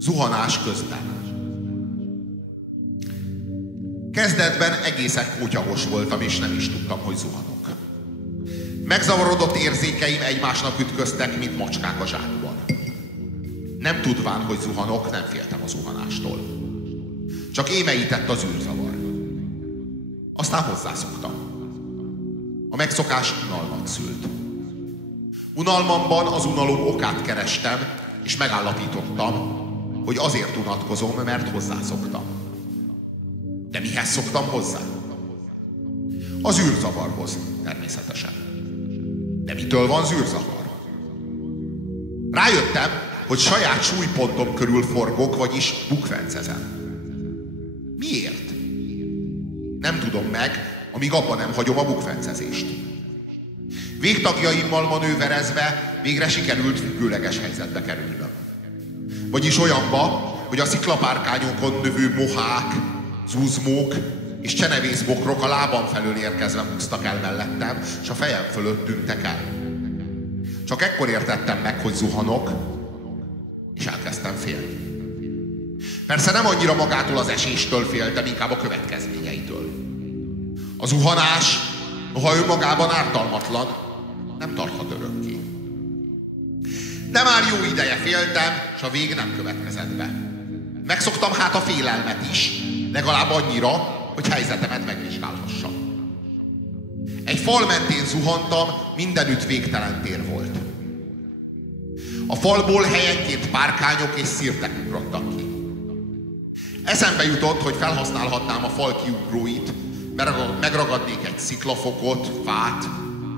Zuhanás közben. Kezdetben egészen kótyagos voltam, és nem is tudtam, hogy zuhanok. Megzavarodott érzékeim egymásnak ütköztek, mint macskák a zsákban. Nem tudván, hogy zuhanok, nem féltem a zuhanástól. Csak émeített az űrzavar. Aztán hozzászoktam. A megszokás unalmat szült. Unalmamban az unalom okát kerestem, és megállapítottam, hogy azért unatkozom, mert hozzászoktam. De mihez szoktam hozzá? Az űrzavarhoz, természetesen. De mitől van zűrzavar? Rájöttem, hogy saját súlypontom körül forgok, vagyis bukfencezem. Miért? Nem tudom meg, amíg abban nem hagyom a bukfencezést. Végtagjaimmal manőverezve végre sikerült függőleges helyzetbe kerülnöm. Vagyis olyanba, hogy a sziklapárkányokon növő mohák, zuzmók és csenevészbokrok a lábam felől érkezve húztak el mellettem, és a fejem fölött tűntek el. Csak ekkor értettem meg, hogy zuhanok, és elkezdtem félni. Persze nem annyira magától az eséstől féltem, inkább a következményeitől. A zuhanás, noha önmagában ártalmatlan, nem tarthat örökké. De már jó ideje féltem, és a vég nem következett be. Megszoktam hát a félelmet is, legalább annyira, hogy helyzetemet megvizsgálhassam. Egy fal mentén zuhantam, mindenütt végtelen tér volt. A falból helyenként párkányok és szirtek ugrottak ki. Eszembe jutott, hogy felhasználhatnám a fal kiugróit, megragadnék egy sziklafokot, fát,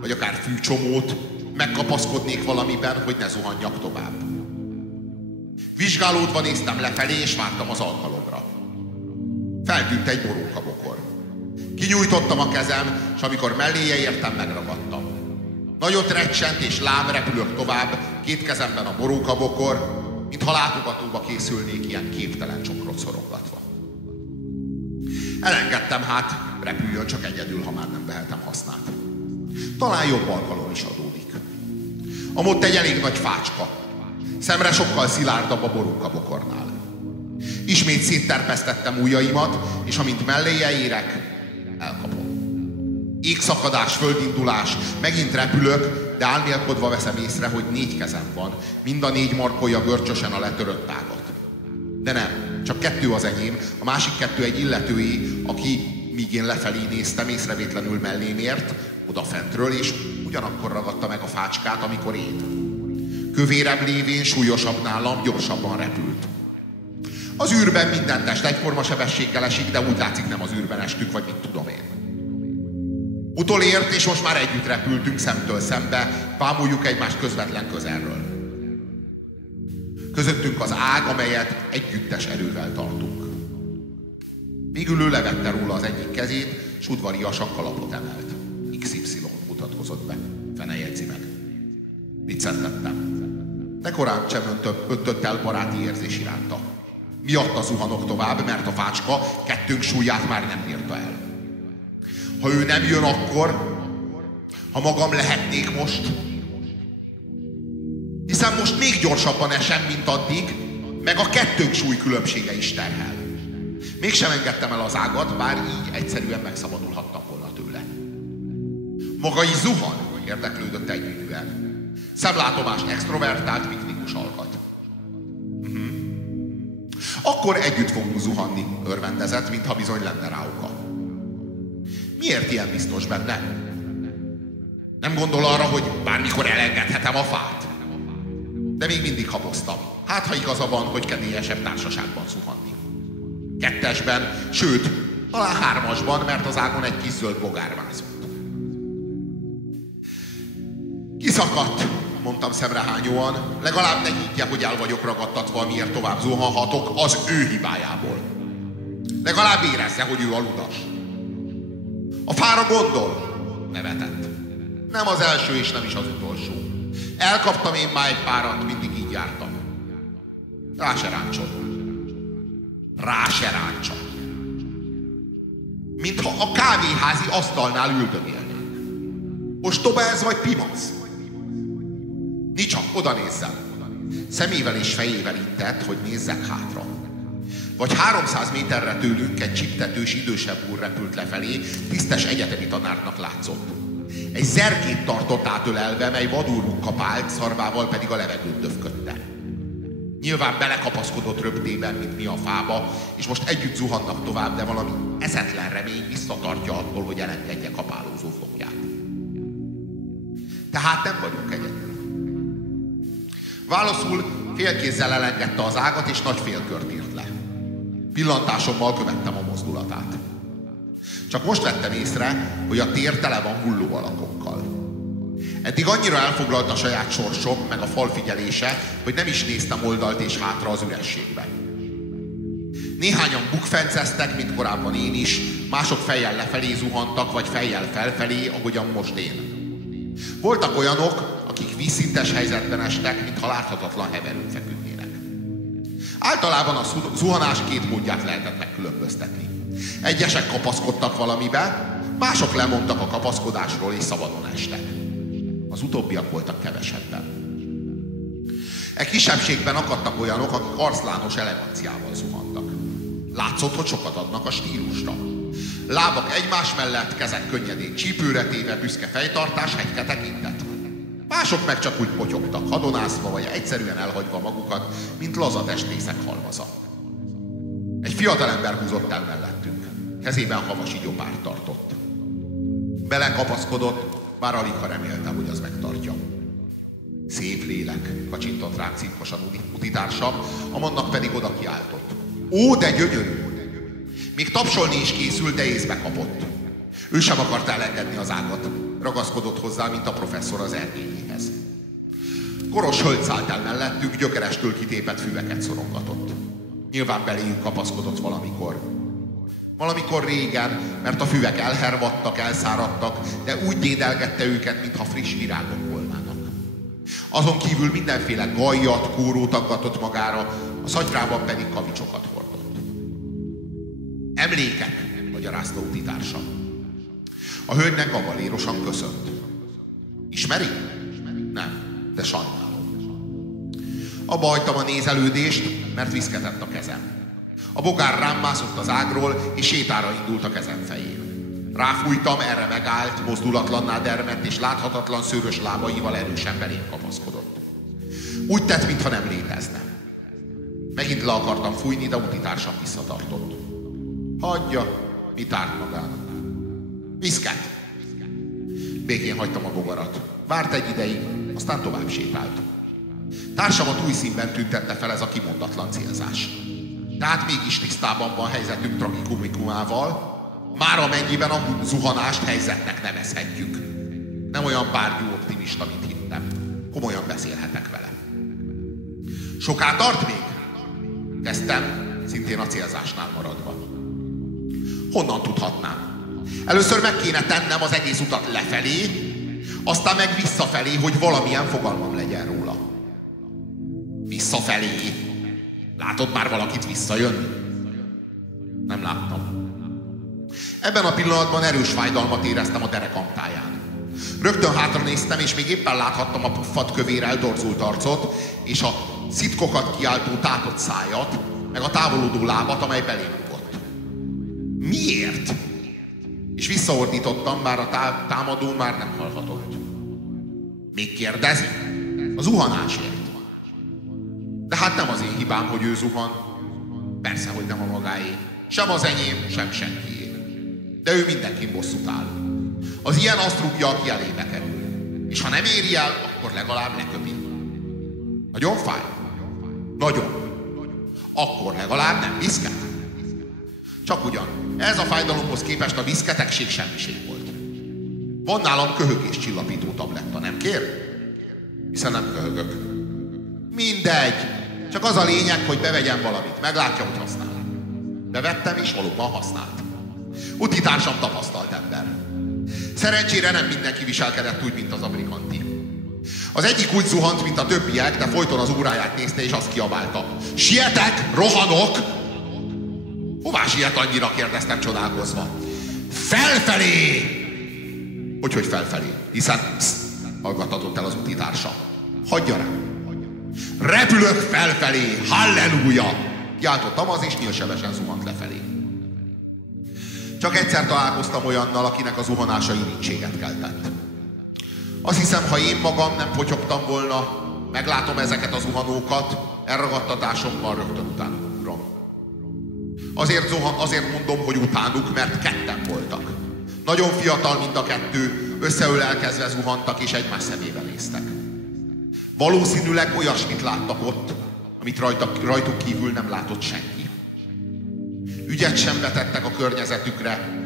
vagy akár fűcsomót, megkapaszkodnék valamiben, hogy ne zuhanjak tovább. Vizsgálódva néztem lefelé, és vártam az alkalomra. Feltűnt egy borókabokor. Kinyújtottam a kezem, és amikor melléje értem, megragadtam. Nagyot recsent, és lám repülök tovább, két kezemben a borókabokor, mintha látogatóba készülnék ilyen képtelen csokrot szorongatva. Elengedtem hát, repüljön csak egyedül, ha már nem vehetem hasznát. Talán jobb alkalom is adódik. Amott egy elég nagy fácska. Szemre sokkal szilárdabb a borókabokornál. Ismét szétterpesztettem ujjaimat, és amint melléje érek, elkapom. Égszakadás, földindulás, megint repülök, de álmélkodva veszem észre, hogy 4 kezem van, mind a 4 markolja görcsösen a letörött ágat. De nem, csak 2 az enyém, a másik 2 egy illetői, aki, míg én lefelé néztem, észrevétlenül mellém ért, odafentről, és ugyanakkor ragadta meg a fácskát, amikor én. Kövérem lévén, súlyosabb nálam, gyorsabban repült. Az űrben minden test egyforma sebességgel esik, de úgy látszik, nem az űrben estünk, vagy mit tudom én. Utolért, és most már együtt repültünk szemtől szembe, bámuljuk egymást közvetlen közelről. Közöttünk az ág, amelyet együttes erővel tartunk. Végül ő levette róla az egyik kezét, s udvariasan kalapot emelt. XY mutatkozott be. Fene jegyzi meg. Viccentettem. De korán sem öntött el baráti érzés iránta. Miatta zuhanok tovább, mert a fácska 2 súlyát már nem bírta el. Ha ő nem jön akkor, ha magam lehetnék most, hiszen most még gyorsabban esem, mint addig, meg a 2 súly különbsége is terhel. Mégsem engedtem el az ágat, bár így egyszerűen megszabadulhattam volna tőle. Maga is zuhan? Érdeklődött együttűen. Szemlátomás extrovertált, piknikus alkat. Akkor együtt fogunk zuhanni, örvendezett, mintha bizony lenne rá oka. Miért ilyen biztos benne? Nem gondol arra, hogy bármikor elengedhetem a fát? De még mindig haboztam. Hát, ha igaza van, hogy kedélyesebb társaságban zuhanni. 2-esben, sőt, talán 3-asban, mert az ágon egy kis zöld bogár mászott. Kiszakadt, mondtam szemrehányóan. Legalább ne higgye, hogy el vagyok ragadtatva, miért tovább zuhanhatok az ő hibájából. Legalább érezze, hogy ő a ludas. A fára gondol? Nevetett. Nem az első és nem is az utolsó. Elkaptam én már egy párat, mindig így jártam. Rá se ráncsott. Rá se ráncsott. Mintha a kávéházi asztalnál üldögélnénk. Ostoba ez vagy pimasz? Ni csak, oda nézzem. Szemével és fejével intett, hogy nézzek hátra. Vagy 300 méterre tőlünk egy csiptetős idősebb úr repült lefelé, tisztes egyetemi tanárnak látszott. Egy zergét tartott átölelve, mely vadul kapált, szarvával pedig a levegőt döfködte. Nyilván belekapaszkodott röptében, mint mi a fába, és most együtt zuhannak tovább, de valami eszetlen remény visszatartja attól, hogy elengedje kapálózó flokját. Tehát nem vagyunk egyedül. Válaszul félkézzel elengedte az ágat, és nagy félkört írt le. Pillantásommal követtem a mozdulatát. Csak most vettem észre, hogy a tér tele van hulló alakokkal. Eddig annyira elfoglalt a saját sorsom, meg a fal figyelése, hogy nem is néztem oldalt és hátra az ürességbe. Néhányan bukfenceztek, mint korábban én is, mások fejjel lefelé zuhantak, vagy fejjel felfelé, ahogyan most én. Voltak olyanok, akik vízszintes helyzetben estek, mintha láthatatlan heverőn feküdnének. Általában a zuhanás két módját lehetett megkülönböztetni. Egyesek kapaszkodtak valamibe, mások lemondtak a kapaszkodásról és szabadon estek. Az utóbbiak voltak kevesebben. E kisebbségben akadtak olyanok, akik arclános eleganciával zuhantak. Látszott, hogy sokat adnak a stílusra. Lábak egymás mellett, kezek könnyedén csípőre téve, büszke fejtartás, hegyke tekintet. Mások meg csak úgy potyogtak, hadonászva vagy egyszerűen elhagyva magukat, mint laza testrészek halmaza. Egy fiatalember húzott el mellettünk. Kezében havas igyopárt tartott. Belekapaszkodott, bár aligha reméltem, hogy az megtartja. Szép lélek, kacsintott rám cinkosan utitársam, Amannak pedig oda kiáltott. Ó, de gyönyörű! Még tapsolni is készült, de észbe kapott. Ő sem akart elengedni az ágat. Ragaszkodott hozzá, mint a professzor az ergényéhez. Koros hölgy szállt el mellettünk, gyökerestől kitépett füveket szorongatott. Nyilván beléjük kapaszkodott valamikor. Valamikor régen, mert a füvek elhervadtak, elszáradtak, de úgy dédelgette őket, mintha friss virágok volnának. Azon kívül mindenféle gajjat, kórót aggatott magára, a szatyrában pedig kavicsokat hordott. Emlékek, magyarázta utitársam. A hölgynek kavalérosan köszönt. Ismeri? Nem, de sajnálom. Abba hagytam a nézelődést, mert viszketett a kezem. A bogár rám mászott az ágról, és sétára indult a kezem fején. Ráfújtam, erre megállt, mozdulatlanná dermedt, és láthatatlan szőrös lábaival erősen belém kapaszkodott. Úgy tett, mintha nem létezne. Megint le akartam fújni, de utitársam visszatartott. Hagyja, mit árt magának. Viszket! Békén hagytam a bogarat. Várt egy ideig, aztán tovább sétált. Társamat új színben tüntette fel ez a kimondatlan célzás. Tehát mégis tisztában van helyzetünk tragikumikummával, már amennyiben a zuhanást helyzetnek nevezhetjük. Nem olyan bárgyú optimista, mint hittem. Komolyan beszélhetek vele. Soká tart még? Kezdtem, szintén a célzásnál maradva. Honnan tudhatnám? Először meg kéne tennem az egész utat lefelé, aztán meg visszafelé, hogy valamilyen fogalmam legyen róla. Visszafelé? Látod már valakit visszajönni? Nem láttam. Ebben a pillanatban erős fájdalmat éreztem a derekam táján. Rögtön hátra néztem, és még éppen láthattam a puffat kövér eldorzult arcot, és a szitkokat kiáltó tátott szájat, meg a távolodó lábat, amely belém rugott. Miért? És visszaordítottam, bár a támadó már nem hallhatott. Még kérdezi? A zuhanásért. De hát nem az én hibám, hogy ő zuhan. Persze, hogy nem a magáé. Sem az enyém, sem senkié. De ő mindenkin bosszút áll. Az ilyen azt rúgja, aki elébe kerül. És ha nem éri el, akkor legalább leköpi. Nagyon fáj? Nagyon. Akkor legalább nem viszket? Csak ugyan. Ez a fájdalomhoz képest a viszketegség semmiség volt. Van nálam köhögés csillapító tabletta, nem kér? Hiszen nem köhögök. Mindegy. Csak az a lényeg, hogy bevegyen valamit. Meglátja, hogy használ. Bevettem, és valóban használt. Utitársam tapasztalt ember. Szerencsére nem mindenki viselkedett úgy, mint az abrikanti. Az egyik úgy zuhant, mint a többiek, de folyton az óráját nézte, és azt kiabálta. Sietek! Rohanok! Hová siet annyira? Kérdeztem csodálkozva. Felfelé! Hogy felfelé? Hiszen hallgattatott el az utitársa. Hagyja rá. Repülök felfelé, halleluja! Kiáltottam az, és nyílsebesen zuhant lefelé. Csak egyszer találkoztam olyannal, akinek a zuhanása irítséget keltett. Azt hiszem, ha én magam nem potyogtam volna, meglátom ezeket a zuhanókat, elragadtatásommal rögtön utánuk ugrom. Azért mondom, hogy utánuk, mert ketten voltak. Nagyon fiatal mind a kettő, összeölelkezve zuhantak és egymás szemébe néztek. Valószínűleg olyasmit láttak ott, amit rajtuk kívül nem látott senki. Ügyet sem vetettek a környezetükre,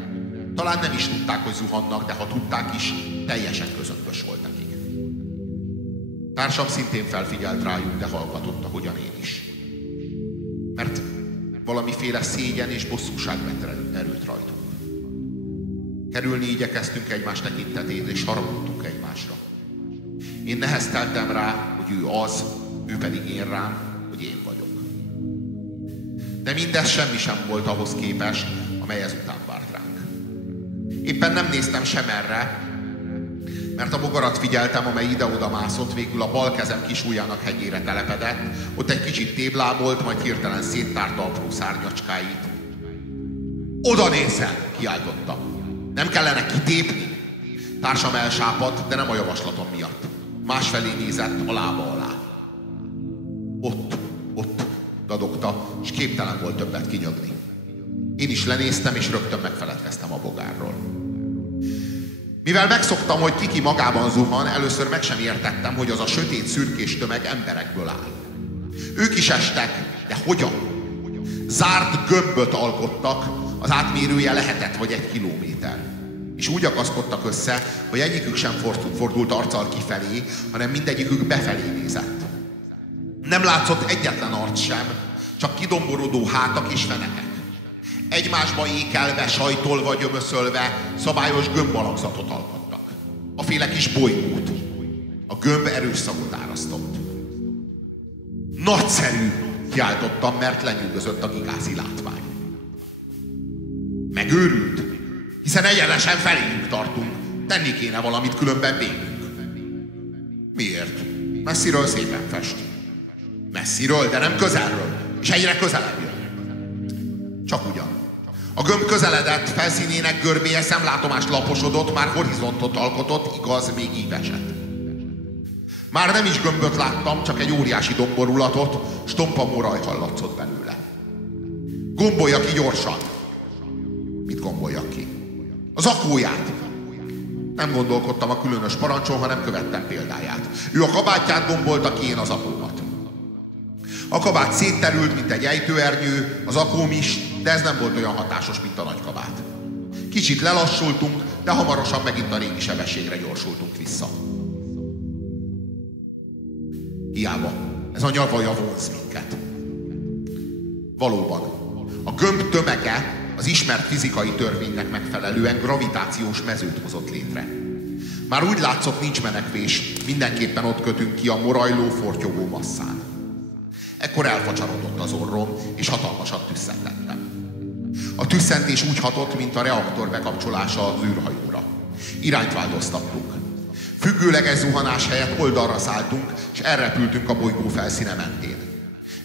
talán nem is tudták, hogy zuhannak, de ha tudták is, teljesen közömbös volt nekik. Társam szintén felfigyelt rájuk, de hallgatott, ahogyan én is. Mert valamiféle szégyen és bosszúság vett erőt rajtunk. Kerülni igyekeztünk egymás tekintetét, és haragudtunk egymásra. Én nehezteltem rá, hogy ő az, ő pedig én rám, hogy én vagyok. De mindez semmi sem volt ahhoz képest, amely ezután várt ránk. Éppen nem néztem sem erre, mert a bogarat figyeltem, amely ide-oda mászott, végül a bal kezem kis ujjának hegyére telepedett, ott egy kicsit téblábolt, majd hirtelen széttárta apró szárnyacskáit. Oda nézzen! Kiáltotta. Nem kellene kitépni? Társam elsápadt, de nem a javaslatom miatt. Másfelé nézett, a lába alá. Ott, dadogta, és képtelen volt többet kinyögni. Én is lenéztem, és rögtön megfeledkeztem a bogárról. Mivel megszoktam, hogy kiki magában zuhan, először meg sem értettem, hogy az a sötét, szürkés tömeg emberekből áll. Ők is estek, de hogyan? Zárt gömböt alkottak, az átmérője lehetett vagy 1 kilométer. És úgy akaszkodtak össze, hogy egyikük sem fordult arccal kifelé, hanem mindegyikük befelé nézett. Nem látszott egyetlen arc sem, csak kidomborodó hátak és fenekek. Egymásba ékelve, sajtolva, gyömöszölve szabályos gömbalakzatot alkottak. A féle kis bolygót. A gömb erős szagot árasztott. Nagyszerű! Kiáltottam, mert lenyűgözött a gigászi látvány. Megőrült? Hiszen egyenesen feléjük tartunk. Tenni kéne valamit, különben végünk. Miért? Messziről szépen fest. Messziről, de nem közelről. És egyre közelebb jön. Csak ugyan. A gömb közeledett, felszínének görbéje szemlátomást laposodott, már horizontot alkotott, igaz, még ívesett. Már nem is gömböt láttam, csak egy óriási domborulatot, s tompa moraj hallatszott belőle. Gombolja ki gyorsan. Mit gomboljak ki? Az akóját. Nem gondolkodtam a különös parancson, hanem követtem példáját. Ő a kabátját gombolta ki, én az akómat. A kabát szétterült, mint egy ejtőernyő, az akóm is, de ez nem volt olyan hatásos, mint a nagy kabát. Kicsit lelassultunk, de hamarosan megint a régi sebességre gyorsultunk vissza. Hiába, ez a nyavaja vonz minket. Valóban, a gömb tömege az ismert fizikai törvénynek megfelelően gravitációs mezőt hozott létre. Már úgy látszott, nincs menekvés, mindenképpen ott kötünk ki a morajló, fortyogó masszán. Ekkor elfacsarodott az orrom, és hatalmasat tüsszentettem. A tüsszentés úgy hatott, mint a reaktor bekapcsolása az űrhajóra. Irányt változtattunk. Függőleges zuhanás helyett oldalra szálltunk, és elrepültünk a bolygó felszíne mentén.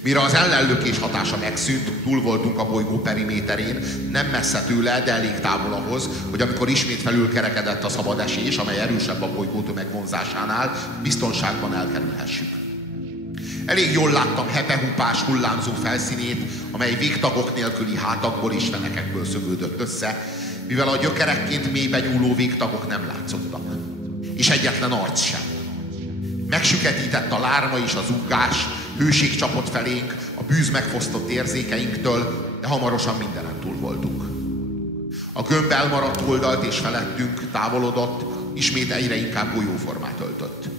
Mire az ellenlökés hatása megszűnt, túl voltunk a bolygó periméterén, nem messze tőle, de elég távol ahhoz, hogy amikor ismét felülkerekedett a szabad esés, amely erősebb a bolygótömeg vonzásánál, biztonságban elkerülhessük. Elég jól láttam hepehupás hullámzó felszínét, amely végtagok nélküli hátakból és fenekekből szögődött össze, mivel a gyökerekként mélybe nyúló végtagok nem látszottak. És egyetlen arc sem. Megsüketített a lárma és az uggás, hőség csapott felénk, a bűz megfosztott érzékeinktől, de hamarosan mindenen túl voltunk. A gömb elmaradt oldalt és felettünk távolodott, ismét egyre inkább golyóformát öltött.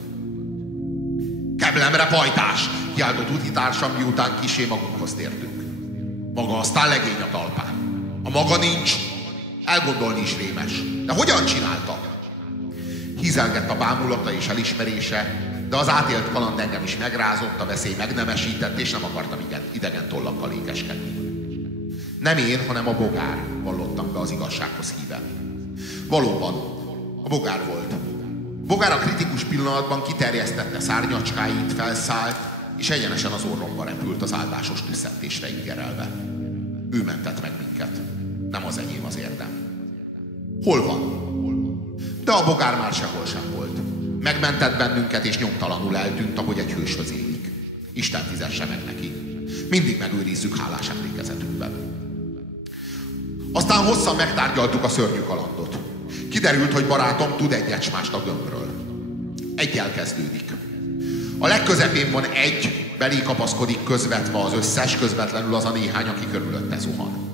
Keblemre, pajtás! Kiáltott utitársam, miután kissé magunkhoz tértünk. Maga aztán legény a talpán. A maga nincs, elgondolni is rémes. De hogyan csinálta? Hízelgett a bámulata és elismerése, de az átélt kaland engem is megrázott, a veszély megnemesített, és nem akartam idegen tollakkal ékeskedni. Nem én, hanem a bogár, vallottam be az igazsághoz híven. Valóban, a bogár volt. A bogár a kritikus pillanatban kiterjesztette szárnyacskáit, felszállt, és egyenesen az orromba repült az áldásos tüsszentésre ingerelve. Ő mentett meg minket. Nem az enyém az érdem. Hol van? De a bogár már sehol sem volt. Megmentett bennünket, és nyomtalanul eltűnt, ahogy egy hőshöz élik. Isten fizesse meg neki. Mindig megőrizzük hálás emlékezetünkben. Aztán hosszan megtárgyaltuk a szörnyű kalandot. Kiderült, hogy barátom tud egy ecsmást a gömbről. Egyel kezdődik. A legközepén van egy, belé kapaszkodik közvetve az összes, közvetlenül az a néhány, aki körülötte zuhan.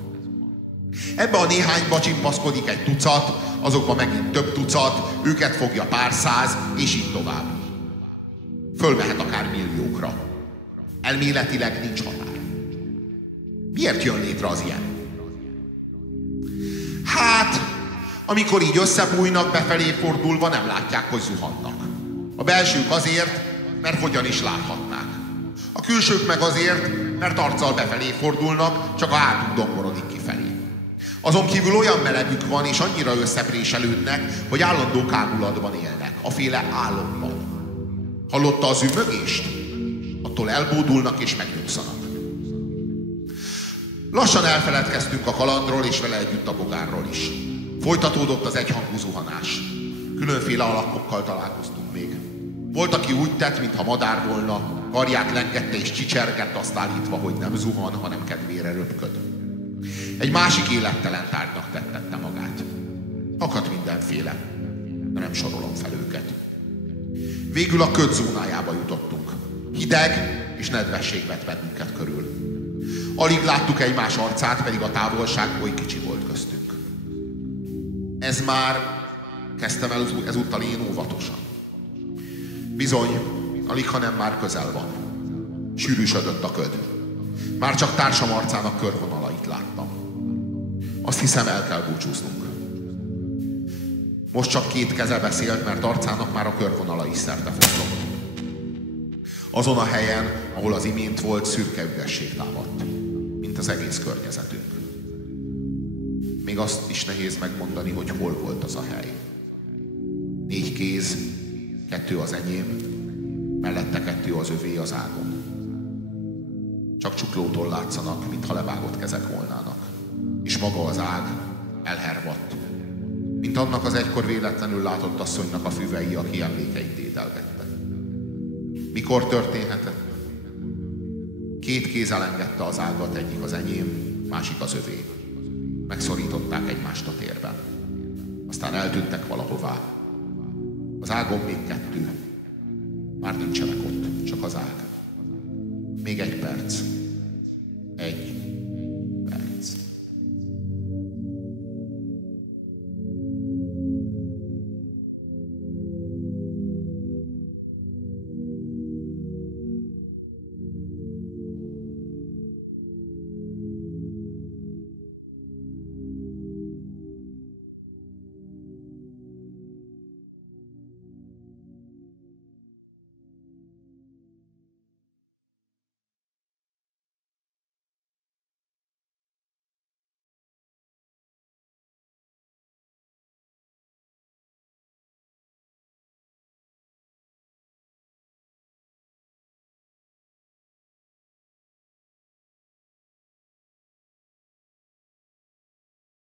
Ebbe a néhányba csimpaszkodik egy tucat, azokba megint több tucat, őket fogja pár száz, és így tovább. Fölmehet akár milliókra. Elméletileg nincs határ. Miért jön létre az ilyen? Hát, amikor így összebújnak, befelé fordulva, nem látják, hogy zuhannak. A belsők azért, mert hogyan is láthatnák. A külsők meg azért, mert arccal befelé fordulnak, csak a hátuk domborodik kifelé. Azon kívül olyan melegük van, és annyira összepréselődnek, hogy állandó kábulatban élnek, aféle álomban. Hallotta az ümmögést? Attól elbódulnak és megnyugszanak. Lassan elfeledkeztünk a kalandról, és vele együtt a bogárról is. Folytatódott az egyhangú zuhanás. Különféle alakokkal találkoztunk még. Volt, aki úgy tett, mintha madár volna, karját lengette és csicsergett, azt állítva, hogy nem zuhan, hanem kedvére röpköd. Egy másik élettelen tárgynak tettette magát. Akadt mindenféle, de nem sorolom fel őket. Végül a köd zónájába jutottunk. Hideg és nedvesség vett bennünket körül. Alig láttuk egymás arcát, pedig a távolság oly kicsi volt köztünk. Ez már, kezdtem el ezúttal én óvatosan. Bizony, alig, hanem már közel van. Sűrűsödött a köd. Már csak társam arcának körvonalait láttam. Azt hiszem, el kell búcsúznunk. Most csak két keze beszélt, mert arcának már a körvonala is szerte forgott. Azon a helyen, ahol az imént volt, szürke ügyesség támadt, mint az egész környezetünk. Még azt is nehéz megmondani, hogy hol volt az a hely. 4 kéz, 2 az enyém, mellette 2 az övé az ágon. Csak csuklótól látszanak, mintha levágott kezek volnának. És maga az ág elhervadt, mint annak az egykor véletlenül látott asszonynak a füvei, aki emlékeit ételgette. Mikor történhetett? 2 kéz elengedte az ágat, egyik az enyém, másik az övé. Megszorították egymást a térben. Aztán eltűntek valahová. Az ágon még 2. Már nincsenek ott, csak az ág. Még 1 perc. 1,